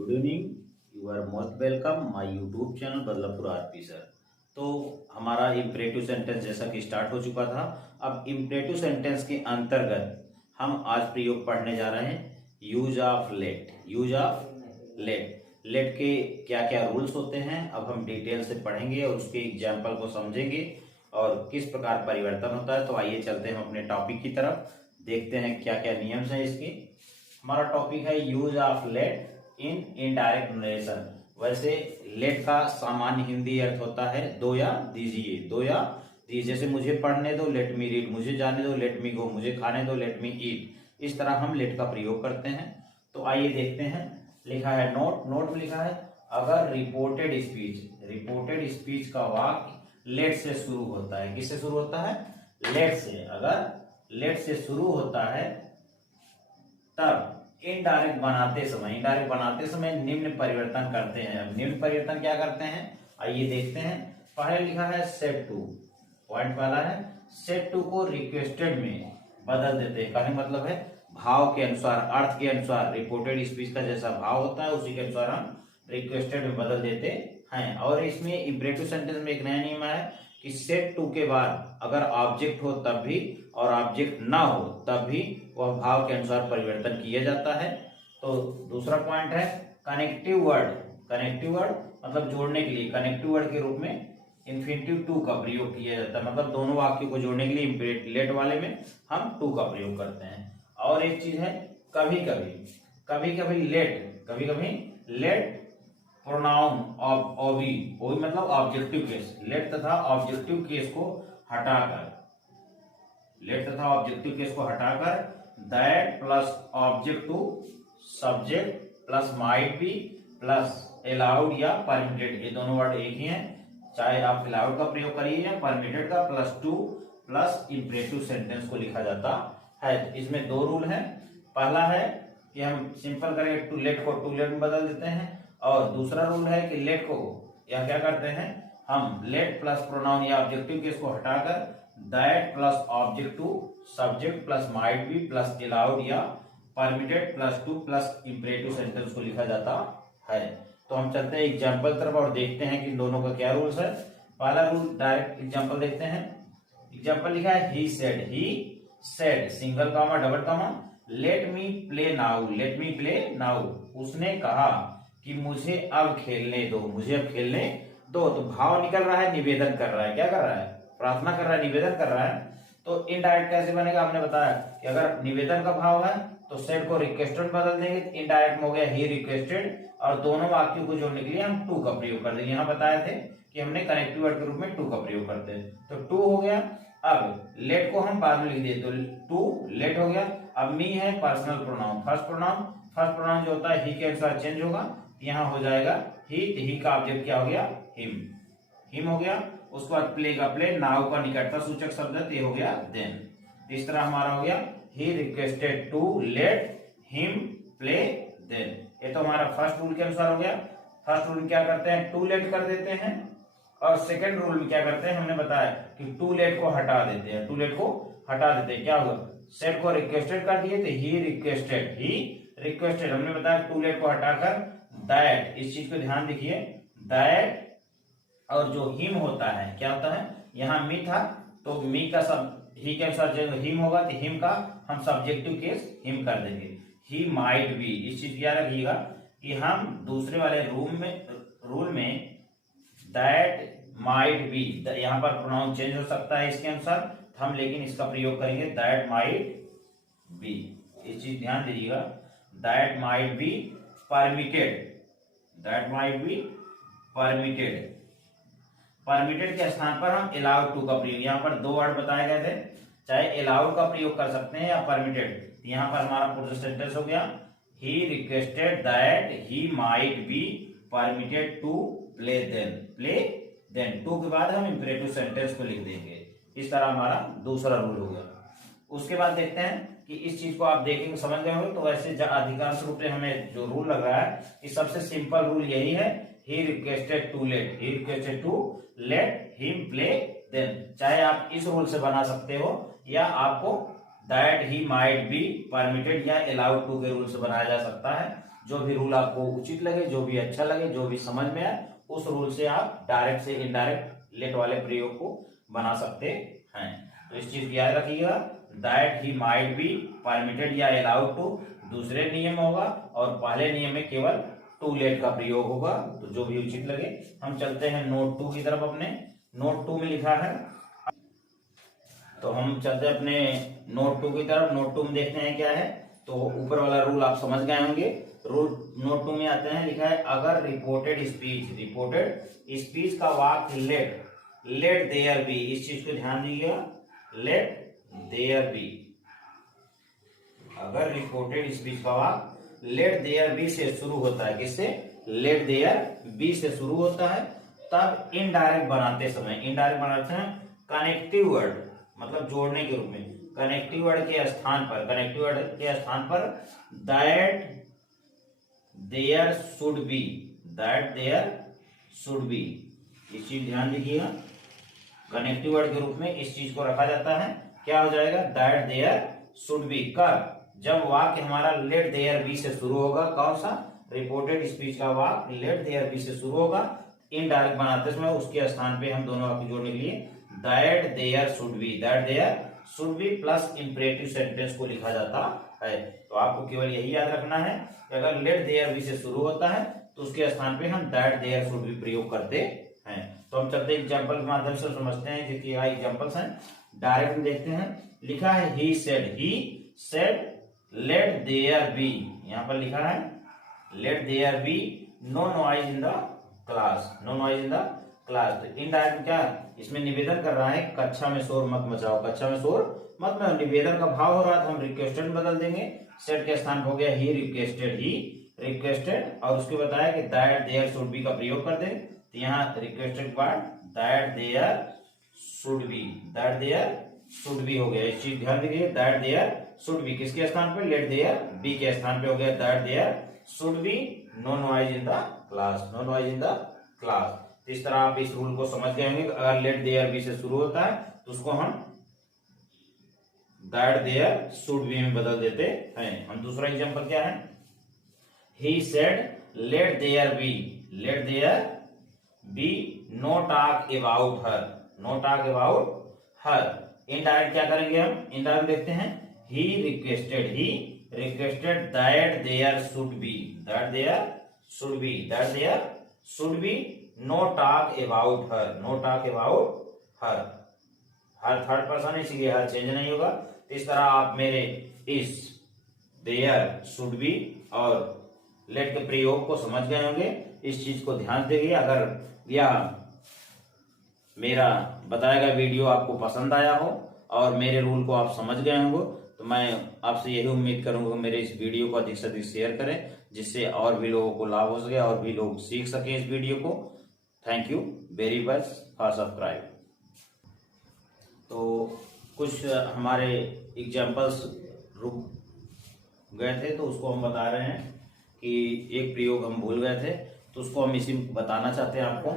Good evening. You are most welcome my YouTube channel Badlapur RP sir. तो हमारा imperative sentence जैसा कि start हो चुका था। अब इम्परेटिव सेंटेंस के अंतर्गत हम आज प्रयोग पढ़ने जा रहे हैं use of let. Use of let, let के क्या क्या रूल्स होते हैं अब हम डिटेल से पढ़ेंगे और उसके एग्जाम्पल को समझेंगे और किस प्रकार परिवर्तन होता है। तो आइए चलते हैं हम अपने टॉपिक की तरफ, देखते हैं क्या क्या नियम्स हैं इसके। हमारा टॉपिक है use of let in indirect narration. वैसे लेट का सामान्य हिंदी अर्थ होता है दो या दीजिए, दो या दीजिए। जैसे मुझे पढ़ने दो, लेट मी रीड, मुझे जाने दो, लेट मी गो, मुझे खाने दो, लेट मी ईट। इस तरह हम लेट का प्रयोग करते हैं। तो आइए देखते हैं। लिखा है नोट, नोट में लिखा है अगर रिपोर्टेड स्पीच, रिपोर्टेड स्पीच का वाक्य लेट से शुरू होता है। किससे शुरू होता है? लेट से। अगर लेट से शुरू होता है तब इनडायरेक्ट बनाते समय निम्न परिवर्तन करते हैं। अब निम्न परिवर्तन क्या करते हैं आइए देखते हैं। पहले लिखा है सेट टू, पॉइंट पहला है सेट टू को रिक्वेस्टेड में बदल देते हैं। कहने मतलब है भाव के अनुसार, अर्थ के अनुसार, रिपोर्टेड स्पीच का जैसा भाव होता है उसी के अनुसार हम रिक्वेस्टेड में बदल देते हैं। और इसमें इंपरेटिव सेंटेंस में एक नया नियम है कि सेट टू के बाद अगर ऑब्जेक्ट हो तब भी और ऑब्जेक्ट ना हो तब भी वह भाव के अनुसार परिवर्तन किया जाता है। तो दूसरा पॉइंट है कनेक्टिव वर्ड। कनेक्टिव वर्ड मतलब जोड़ने के लिए, कनेक्टिव वर्ड के रूप में इन्फिनिटिव टू का प्रयोग किया जाता है। मतलब दोनों वाक्यों को जोड़ने के लिए लेट वाले में हम टू का प्रयोग करते हैं। और एक चीज है कभी कभी let pronoun of OB, OB मतलब ऑब्जेक्टिव केस, लेट तथा ऑब्जेक्टिव केस को हटाकर, लेट तथा ऑब्जेक्टिव केस को हटाकर that plus object to subject plus might be plus allowed या परमिटेड, ये दोनों वर्ड एक ही हैं। चाहे आप अलाउड का प्रयोग करिए या परमिटेड का, plus to plus imperative sentence को लिखा जाता है। इसमें दो रूल हैं। पहला है कि हम सिंपल करेंगे टू लेट को टू लेट में बदल देते हैं, और दूसरा रूल है कि लेट को या क्या करते हैं हम लेट प्लस प्रोनाउन या ऑब्जेक्टिव केस को हटाकर that plus object to subject plus might be plus allowed या permitted plus to plus imperative sentence को लिखा जाता है। तो हम चलते हैं एग्जाम्पल तरफ और देखते हैं कि दोनों का क्या रूल्स है। पहला रूल डायरेक्ट एग्जाम्पल देखते हैं। एग्जाम्पल लिखा है he said single comma double comma let me play now, let me play now. उसने कहा कि मुझे अब खेलने दो, मुझे अब खेलने दो। तो भाव निकल रहा है, निवेदन कर रहा है। क्या कर रहा है? प्रार्थना कर रहा है, निवेदन कर रहा है। तो इनडायरेक्ट कैसे बनेगा? हमने बताया कि अगर निवेदन का भाव है तो सेड को रिक्वेस्टेड बदल देंगे, इनडायरेक्ट में हो गया ही रिक्वेस्टेड, और दोनों वाक्यों को जोड़ने के लिए हम टू का प्रयोग कर देंगे। यहाँ बताए थे कि हमने कनेक्टिव वर्ड के रूप में टू का प्रयोग करते हैं, तो टू हो गया। अब लेट को हम बाद में लिख दिए तो टू लेट हो गया। अब मी है पर्सनल प्रोनाउन, फर्स्ट प्रोनाउन जो होता है ही के अनुसार चेंज होगा, यहाँ हो जाएगा ही, तो ही का ऑब्जेक्ट क्या हो गया? हिम हो गया। उसके बाद प्ले का प्ले, नाउ का निकटता सूचक शब्द ये हो गया देन। इस तरह हमारा हो गया he requested to let him play then. ये तो हमारा फर्स्ट रूल के अनुसार हो गया। फर्स्ट रूल क्या करते हैं? टू लेट कर देते हैं, और सेकंड रूल में क्या करते हैं हमने बताया कि टू लेट को हटा देते हैं, टू लेट को हटा देते हैं। क्या होगा? सेट को रिक्वेस्टेड कर दिए थे ही रिक्वेस्टेड हमने बताया टू लेट को हटाकर दैट, इस चीज को ध्यान देखिए, दैट और जो हिम होता है क्या होता है? यहाँ मी था तो मी का सब ही के अनुसार जो हिम होगा तो हिम का हम सब्जेक्टिव केस हिम कर देंगे। ही माइट बी, इस चीज क्या रखिएगा कि हम दूसरे वाले रूल में दैट माइट बी, यहाँ पर प्रोनाउन चेंज हो सकता है इसके अनुसार, हम लेकिन इसका प्रयोग करेंगे दैट माइट बी। इस चीज ध्यान दीजिएगा, that might be permitted, that might be permitted. Permitted के स्थान पर हम अलाउड टू का प्रयोग, यहाँ पर दो वर्ड बताए गए थे, चाहे अलाउड का प्रयोग कर सकते हैं या परमिटेड। यहाँ पर हमारा पूरा सेंटेंस हो गया he requested that he might be permitted to play then. To के बाद हम इंपरेटिव सेंटेंस को लिख देंगे। इस तरह हमारा दूसरा रूल हो गया। उसके बाद देखते हैं कि इस चीज को आप देखेंगे समझ गए होंगे। तो वैसे अधिकांश रूप से हमें जो रूल लग रहा है कि सबसे सिंपल रूल यही है, he requested to let him play then. चाहे आप इस रूल से बना सकते हो या आपको that he might be permitted या अलाउड टू के रूल से बनाया जा सकता है। जो भी रूल आपको उचित लगे, जो भी अच्छा लगे, जो भी समझ में आए, उस रूल से आप डायरेक्ट से इनडायरेक्ट लेट वाले प्रयोग को बना सकते हैं। तो इस चीज को याद रखिएगा, that he might be permitted या अलाउड टू दूसरे नियम होगा और पहले नियम में केवल टू लेट का प्रयोग होगा। तो जो भी उचित लगे। हम चलते हैं नोट 2 की तरफ। अपने नोट 2 में लिखा है, तो हम चलते हैं अपने नोट 2 की तरफ। नोट 2 में देखते हैं क्या है। तो ऊपर वाला रूल आप समझ गए होंगे। रूल नोट 2 में आते हैं, लिखा है अगर रिपोर्टेड स्पीच का वाक्य लेट देयर बी, इस चीज को ध्यान दीजिएगा, लेट देयर बी, अगर रिपोर्टेड स्पीच का वाक्य लेट देयर बी से शुरू होता है, किससे? लेट देयर बी से शुरू होता है, तब इनडायरेक्ट बनाते हैं कनेक्टिव वर्ड, मतलब जोड़ने के रूप में, कनेक्टिव वर्ड के स्थान पर दैट देयर शुड बी, इस चीज ध्यान दीजिएगा। कनेक्टिव वर्ड के रूप में इस चीज को रखा जाता है। क्या हो जाएगा? That there should be. कब? जब वाक्य हमारा लेट देयर बी से शुरू होगा। कौन सा? रिपोर्टेड स्पीच का वाक्य लेट देयर बी से शुरू होगा। इनडायरेक्ट बनाते समय उसके स्थान पे हम दोनों वाक्य जोड़ने के लिए that there should be plus imperative sentence को लिखा जाता है। तो आपको केवल यही याद रखना है कि अगर लेट देयर बी से शुरू होता है तो उसके स्थान पे हम दैट देयर शुड बी प्रयोग करते हैं। तो हम चलते एग्जाम्पल के माध्यम से समझते हैं जिसकी एग्जाम्पल्स हैं। डायरेक्ट में देखते हैं, लिखा है he said let there be, यहां पर लिखा है let there be no noise in the class, तो इनडायरेक्ट क्या इसमें निवेदन कर रहा है, कक्षा में शोर मत मचाओ, निवेदन का भाव हो रहा है तो हम रिक्वेस्टेड बदल देंगे। सेड के स्थान पर हो गया ही रिक्वेस्टेड, और उसके बताया कि दैट देयर शुड बी का प्रयोग कर दें। तो यहाँ requested part that there should be हो गया। इस चीज ध्यान दीजिए, दैट देयर शुड बी किसके स्थान पे? लेट देयर बी के स्थान पे हो गया that there should be no noise in the class. इस तरह आप इस रूल को समझ गए होंगे। अगर लेट देयर बी से शुरू होता है तो उसको हम दैट देयर शुड बी में बदल देते हैं। हम दूसरा एग्जांपल क्या है, he said let there be no talk about her. Indirect क्या करेंगे हम? इनडायरेक्ट देखते हैं, he requested that there should be no talk about her. Her third person है इसलिए हर चेंज नहीं होगा। तो इस तरह आप मेरे इस देयर शुड बी और लेट के प्रयोग को समझ गए होंगे। इस चीज को ध्यान देंगे। अगर यह मेरा बताया गया वीडियो आपको पसंद आया हो और मेरे रूल को आप समझ गए होंगे तो मैं आपसे यही उम्मीद करूंगा मेरे इस वीडियो को अधिक से अधिक शेयर करें, जिससे और भी लोगों को लाभ हो सके और भी लोग सीख सके इस वीडियो को। Thank you very much for subscribe. तो कुछ हमारे एग्जाम्पल्स रुक गए थे तो उसको हम बता रहे हैं कि एक प्रयोग हम भूल गए थे तो उसको हम इसी बताना चाहते हैं आपको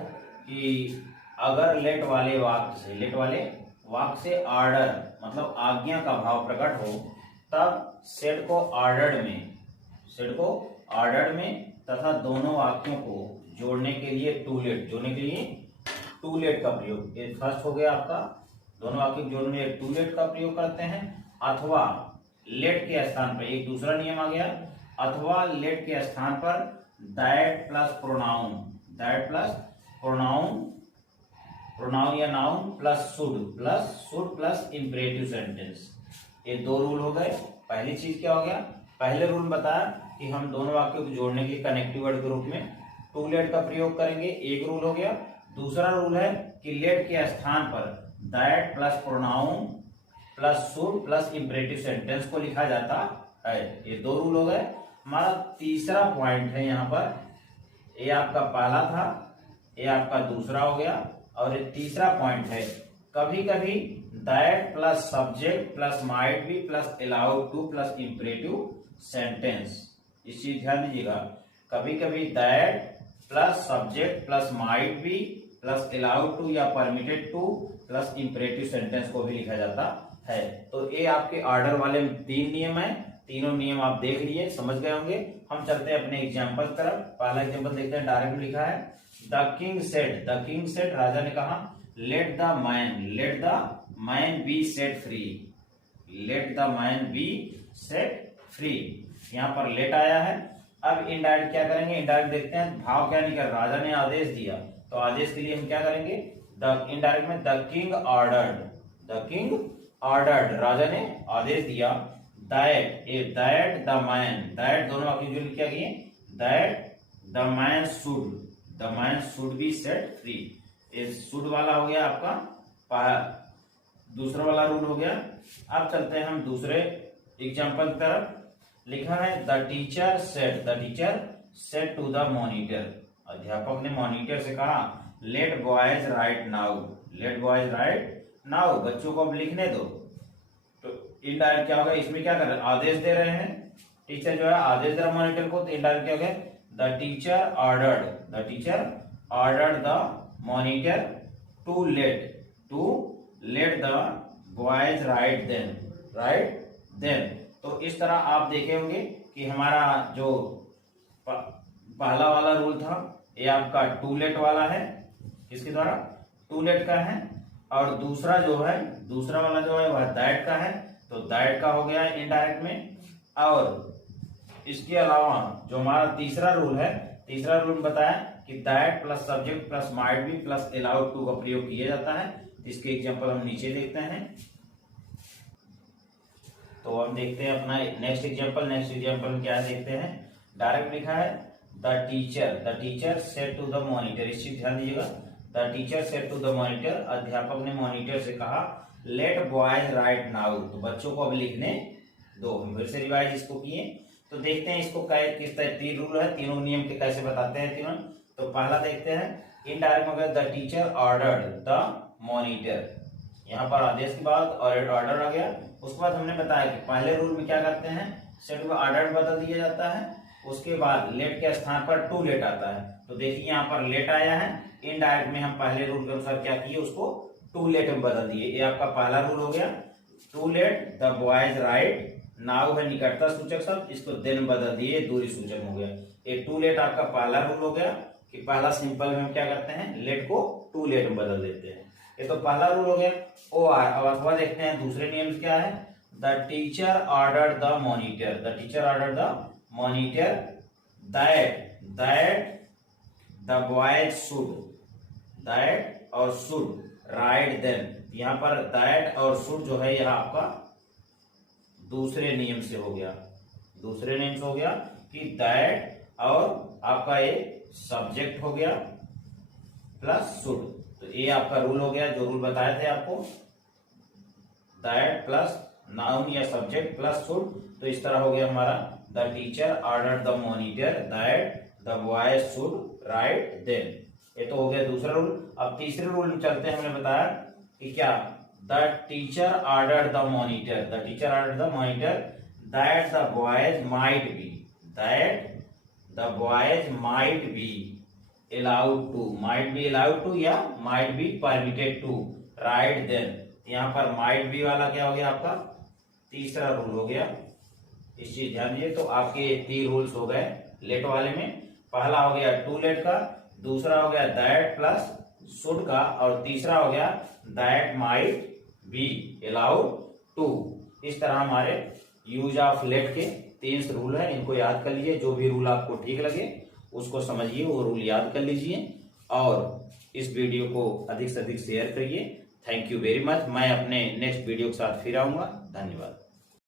कि अगर लेट वाले वाक्य से ऑर्डर मतलब आज्ञा का भाव प्रकट हो तब सेड को ऑर्डर में तथा दोनों वाक्यों को जोड़ने के लिए टू लेट का प्रयोग। ये फर्स्ट हो गया आपका, दोनों वाक्य जोड़ने के लिए टू लेट का प्रयोग करते हैं। अथवा लेट के स्थान पर एक दूसरा नियम आ गया, अथवा लेट के स्थान पर दैट प्लस प्रोनाउन या noun plus should plus imperative sentence. ये दो रूल हो गए। पहली चीज क्या हो गया, पहले रूल बताया कि हम दोनों वाक्यों को जोड़ने के कनेक्टिव वर्ड के रूप में टू लेट का प्रयोग करेंगे, एक रूल हो गया। दूसरा रूल है कि लेट के स्थान पर that plus pronoun plus should plus imperative sentence को लिखा जाता है। ये दो रूल हो गए। हमारा तीसरा पॉइंट है यहाँ पर, ये आपका पहला था, ये आपका दूसरा हो गया और ये तीसरा पॉइंट है, कभी कभी that plus subject plus might be plus allowed to plus imperative sentence. इस चीज ध्यान दीजिएगा, कभी कभी that plus subject plus might be plus allowed to या permitted to plus imperative sentence को भी लिखा जाता है। तो ये आपके ऑर्डर वाले 3 नियम है। तीनों नियम आप देख लिए, समझ गए होंगे। हम चलते हैं अपने एग्जाम्पल की तरफ। पहला एग्जाम्पल देखते हैं। डायरेक्ट लिखा है द किंग सेड, राजा ने कहा let the man B set free, let the man B set free. यहाँ पर लेट आया है। अब इनडायरेक्ट क्या करेंगे, इनडायरेक्ट देखते हैं भाव क्या निकल। राजा ने आदेश दिया, तो आदेश के लिए हम क्या करेंगे, द इनडायरेक्ट में द किंग ऑर्डर्ड, राजा ने आदेश दिया दैट द मैन, दैट दोनों वाक्य जो लिखा गया that the man should be set free. इस शुड वाला हो गया आपका दूसरा वाला रूल हो गया। अब चलते हैं हम दूसरे एग्जाम्पल की तरफ। लिखा है the teacher said to the monitor, अध्यापक ने मॉनिटर से कहा लेट बॉयज राइट नाउ, बच्चों को अब लिखने दो। तो इनडायरेक्ट क्या होगा, इसमें क्या कर रहे हैं, आदेश दे रहे हैं। टीचर जो है आदेश दे रहा मॉनिटर को, तो इनडायरेक्ट क्या हो गया, the teacher ordered the monitor to let the boys write then. तो इस तरह आप देखे होंगे कि हमारा जो पहला वाला रूल था ये आपका टू लेट वाला है, किसके द्वारा, टू लेट का है। और दूसरा वाला जो है वह दैट का है, तो दैट का हो गया इनडायरेक्ट में। और इसके अलावा जो हमारा तीसरा रूल बताया कि that plus subject plus might be plus allowed to का प्रयोग किया जाता है। इसके एग्जांपल हम नीचे देखते हैं। तो हम देखते हैं अपना नेक्स्ट एग्जांपल क्या है देखते हैं। डायरेक्ट लिखा है the teacher said to the monitor, इस चीज ध्यान दीजिएगा। The teacher said to the monitor, अध्यापक ने मॉनिटर से कहा लेट बॉयज राइट नाउ, तो बच्चों को अब लिखने दो। हम फिर से रिवाइज इसको किए, तो देखते हैं इसको किस तरह 3 रूल है, तीनों नियम के कैसे बताते हैं तीनों। तो पहला देखते हैं इनडायरेक्ट में the teacher ordered the monitor, यहाँ पर आदेश के बाद ऑर्डर आ गया। उसके बाद हमने बताया कि पहले रूल में क्या करते हैं, सेट को ऑर्डर बदल दिया जाता है, उसके बाद लेट के स्थान पर टू लेट आता है। तो देखिए यहाँ पर लेट आया है, इनडायरेक्ट में हम पहले रूल के अनुसार क्या किए, उसको टू लेट में बदल दिए। ये आपका पहला रूल हो गया। To let the boys write now है निकटता सूचक शब्द, इसको देन बदल दिए, दूरी सूचक हो गया। ये टू लेट आपका पहला रूल हो गया कि पहला सिंपल में हम क्या करते हैं, लेट को टू लेट में बदल देते हैं। ये तो पहला रूल हो गया। अब अथवा देखते हैं दूसरे नियम क्या है। The teacher ordered the monitor that the boys that और शुड राइट देन। यहाँ पर दैट और शुड जो है यह आपका दूसरे नियम से हो गया कि दैट और आपका ये सब्जेक्ट हो गया प्लस शुड। तो ये आपका रूल हो गया, जो रूल बताए थे आपको, दैट प्लस नाउन या सब्जेक्ट प्लस शुड। तो इस तरह हो गया हमारा the teacher ordered the monitor that the boys should write then. ये तो हो गया दूसरा रूल। अब तीसरे रूल में चलते हैं। हमने बताया कि क्या, the teacher ordered the monitor that the boys might be allowed to या might be permitted to write then। यहाँ पर might be वाला क्या हो गया, आपका तीसरा रूल हो गया। इस चीज ध्यान दीजिए। तो आपके 3 रूल्स हो गए लेट वाले में। पहला हो गया टू लेट का, दूसरा हो गया दैट प्लस शुड का, और तीसरा हो गया that might be allowed to। इस तरह हमारे यूज ऑफ लेट के 3 रूल है, इनको याद कर लीजिए। जो भी रूल आपको ठीक लगे उसको समझिए, वो रूल याद कर लीजिए और इस वीडियो को अधिक से अधिक शेयर करिए। Thank you very much. मैं अपने नेक्स्ट वीडियो के साथ फिर आऊंगा। धन्यवाद।